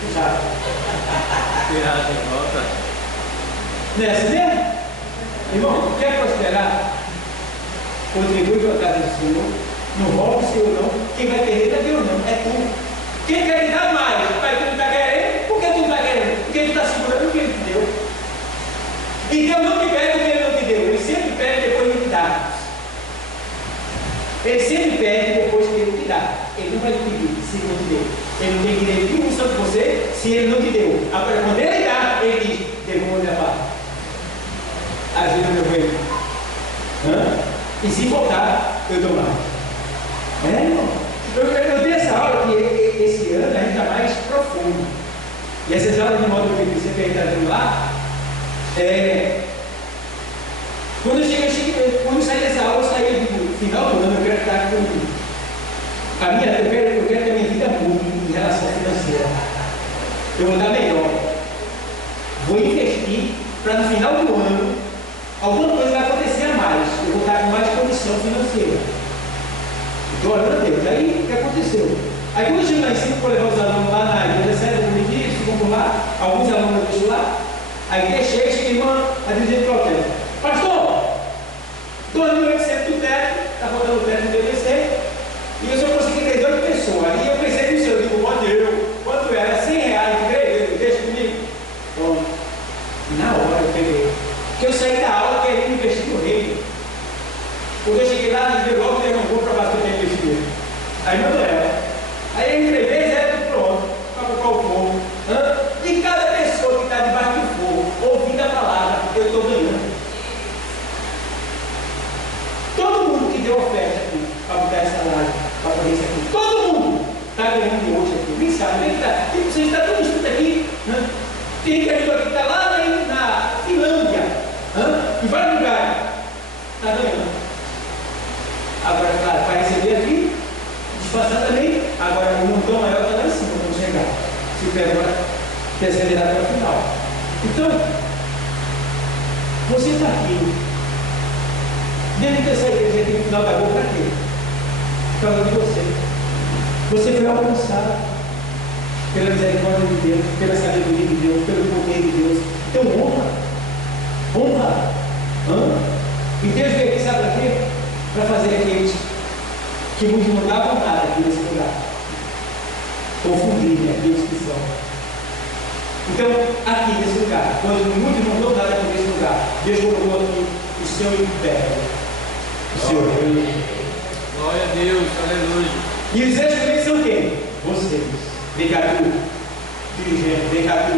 Tu sabe? Virar de volta. Não é assim mesmo? Irmão, quer prosperar? Contribui para a casa do Senhor. Não rouba o Senhor, não. Quem vai perder não é Deus, não. É tu. Quem quer lhe dar mais? Mas tu não está querendo? Por que tu não está querendo? Porque tu está segurando o que Ele te deu. E Deus não te pede o que Ele não te deu. Ele sempre pede depois de te dar. Ele sempre pede depois que Ele te dá. Ele não vai te pedir se Ele não te deu. Ele não tem direito nenhum sobre você se Ele não te deu. Agora, quando Ele dá, Ele diz: devolva minha parte. Ajuda meu reino. E se voltar, eu dou mais. Irmão? Eu dei essa aula que esse ano a gente está mais profundo. E essas aulas de modo que você está vendo lá, quando eu saí dessa aula, eu saí no final do ano, eu quero estar com eu quero que a minha vida mude em relação financeira. Eu vou dar melhor. Vou investir para no final do ano alguma coisa vai acontecer a mais. Eu vou estar com mais condição financeira. Estou orando a Deus. Aí o que aconteceu? Aí quando eu chego lá em cima para levar os alunos lá na igreja, certo? Eu me disse, vamos lá, alguns alunos eu deixo lá. Aí deixei, cheguei, irmã, a dirigente para o teto. Pastor, 2.800 do teto, está faltando o teto do DBC, e eu só consegui ter 2 pessoas. Aí eu pensei no seu, eu digo, quanto era? R$100 de igreja, deixa comigo. Bom, na hora eu peguei. Porque eu saí da aula querendo investir no reino. Quando eu cheguei lá, eu logo derrubou para baixo que eu tinha investido. Aí mandou ela. Aí eu entreguei, era tudo pronto, para colocar o fogo. E cada pessoa que está debaixo do fogo, ouvindo a palavra, eu estou ganhando. Todo mundo que deu oferta aqui, para botar essa live, para fazer isso aqui, todo mundo está ganhando hoje aqui. Nem sabe, nem está. E você está tudo escrito aqui. Tem que ajudar que está lá na Finlândia. Em vários lugares. Está ganhando. Agora, claro, vai receber aqui, disfarçar também. Agora, o montão maior está lá em cima quando chegar. Se o pé agora perseverar até o final. Então, você está aqui. Dentro dessa igreja aqui no final da rua, para quê? Por causa de você. Você foi alcançado pela misericórdia de Deus, pela sabedoria de Deus, pelo poder de Deus. Então, honra. E Deus veio aqui, sabe para quê? Para fazer aqueles que muitos não davam nada aqui nesse lugar. Confundir aqueles que são. Então, quando muitos não dão nada por esse lugar, Deus colocou aqui o seu império, o seu reino. Glória a Deus, aleluia. E os instrumentos são quem? Vocês. Vem cá tu, dirigente, vem cá tu,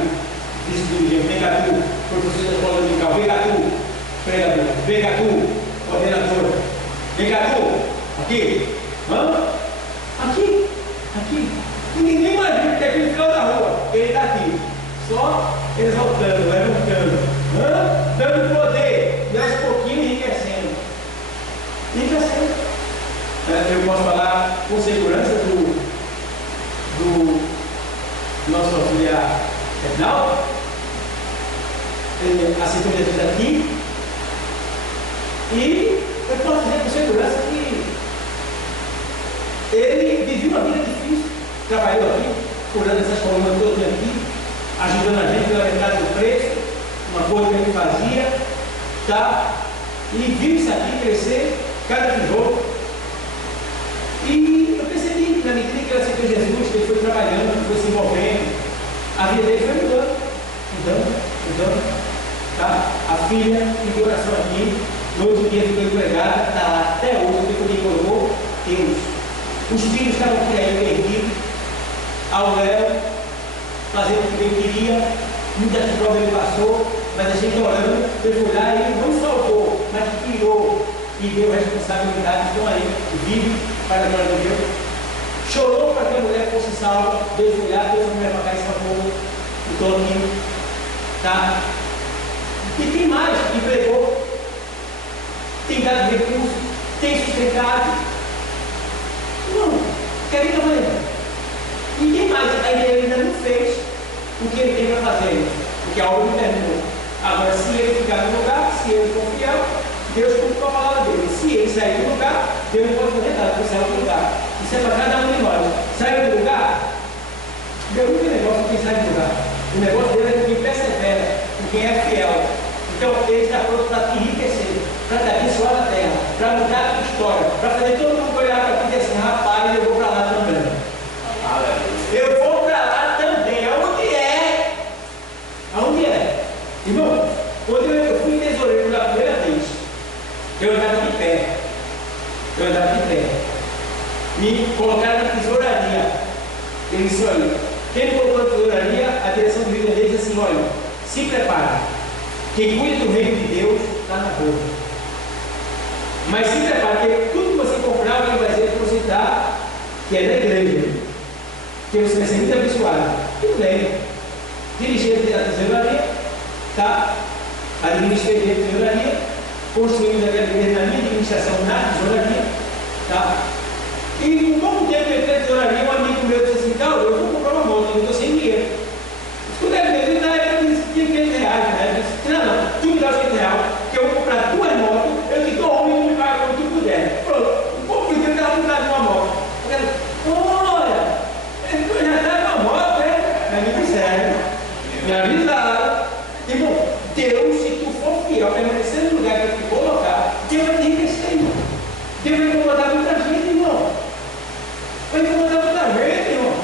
vice-dirigente, vem cá tu, professor da escola dominical, vem cá tu, pregador, vem cá tu, ordenador, vem cá tu, aqui, vamos? Aqui. E ninguém imagina que é aqui no final da rua, ele está aqui, só exaltando, levantando, dando poder, e aos pouquinhos enriquecendo. Eu posso falar com segurança do nosso auxiliar Reginaldo. Ele aceitou Jesus aqui. E eu posso dizer com segurança que ele viveu uma vida difícil, trabalhou aqui, curando essas colunas todas aqui, ajudando a gente pela metade do preço, uma coisa que ele fazia, tá? E viu isso aqui crescer, cada tijolo. E eu percebi que na medida que ele aceitou Jesus, que ele foi trabalhando, foi se envolvendo, a vida dele foi mudando, tá? A filha de coração aqui, no outro dia ficou empregada, está lá até hoje, depois que colocou Deus. Os filhos estavam por aí perdidos, ao Léo, fazendo o que ele queria, muitas provas ele passou, mas a gente orando, ele foi lá e ele não salvou, mas tirou e deu responsabilidade, estão aí, vive para a glória de Deus. Chorou para que a mulher fosse salva, Deus foi lá, Deus a mulher para cá e salvou, o Toninho, tá? E tem mais, empregou, tem dado recursos, tem sustentado. Não, quer vir trabalhando. E tem mais, ele ainda não fez o que ele tem para fazer, porque a obra não terminou. Agora, se ele ficar no lugar, se ele for fiel, Deus cumpre com a palavra dele. Se ele sair do lugar, Deus não pode fazer nada, porque saiu do lugar. Isso é para cada um de nós. Saiu do lugar, Deus não tem negócio com quem sai do lugar. O negócio dele é com quem persevera, com quem é fiel. Então, ele está pronto para te enriquecer, para te abençoar na terra, para mudar a tua história, para fazer todo mundo olhar para ti e dizer assim: rapaz, eu vou para lá também. Eu vou para lá também. Aonde é? Irmão, quando eu fui tesoureiro pela primeira vez, eu andava de pé. Me colocaram na tesouraria. Ele disse: olha, quem me colocou na tesouraria, a direção do líder dele disse assim: olha, se prepare. Quem cuida do reino de Deus está na rua. Mas se prepare, porque tudo que você comprar, ele vai dizer que você está, que é da igreja, que você vai ser muito abençoado. Tudo bem. Dirigente da tesouraria, tá? Administrei a tesouraria, construímos aquela igreja na minha administração na tesouraria, tá? E no pouco tempo que eu entrei na tesouraria, um amigo meu disse assim: então, eu vou comprar uma moto, eu estou sem dinheiro. Escuta, ele na época eu disse: tinha 500 reais, né? Eu disse: não, tu me dá os 500 reais, que eu vou comprar 2 motos, eu te dou uma e tu me paga quando tu puder. Pronto, um pouco de tempo ela me dá uma moto. Eu falei: olha, tu já está com uma moto, né? Me disseram, me avisaram. Irmão, Deus, se tu for fiel, permanecer no lugar que eu te colocar, Deus vai te enriquecer, irmão. Deus vai incomodar muita gente, irmão. Vai incomodar muita gente, irmão.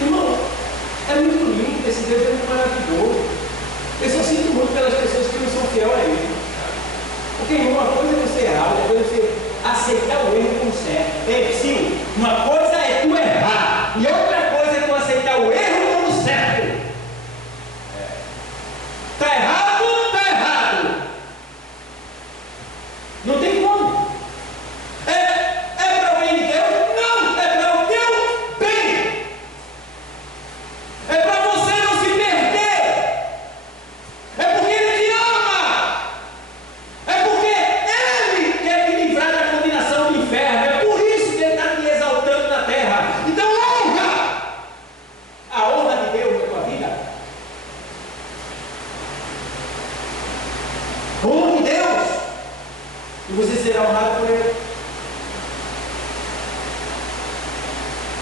Irmão, é muito lindo, esse Deus é muito maravilhoso. Eu só sinto muito pelas pessoas que não são fiel a Ele. Porque, irmão, uma coisa é você errar, outra coisa é você aceitar o erro como certo. É, sim, uma coisa é tu errar, e outra coisa é tu aceitar o erro como certo. Está errado, está errado. Não tem como. É para o bem de Deus? Não, é para o teu bem. É para você não se perder. É porque Ele te ama. É porque Ele quer te livrar da condenação do inferno. É por isso que Ele está te exaltando na terra. Então honra a honra de Deus na tua vida. Honre Deus e você será honrado por Ele.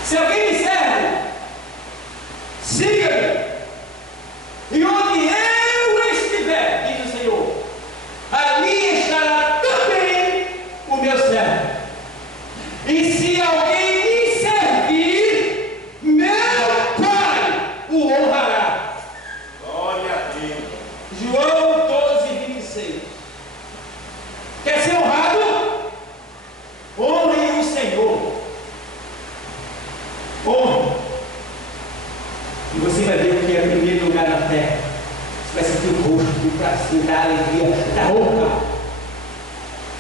Se alguém me serve, siga-me, e onde eu estiver, diz o Senhor, ali estará também o meu servo. E se alguém me servir, meu Pai o honrará. Glória a Deus. João 12:26. Quer ser honrado? Honre o Senhor. Honre. E você vai ver o que é o primeiro lugar na terra. Você vai sentir o rosto do prazer, da alegria, da honra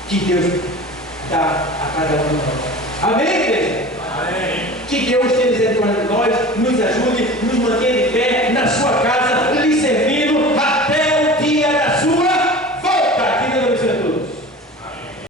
que Deus dá a cada um de nós. Amém, igreja? Amém. Que Deus tenha misericórdia de nós, nos ajude, nos mantenha de pé na sua casa.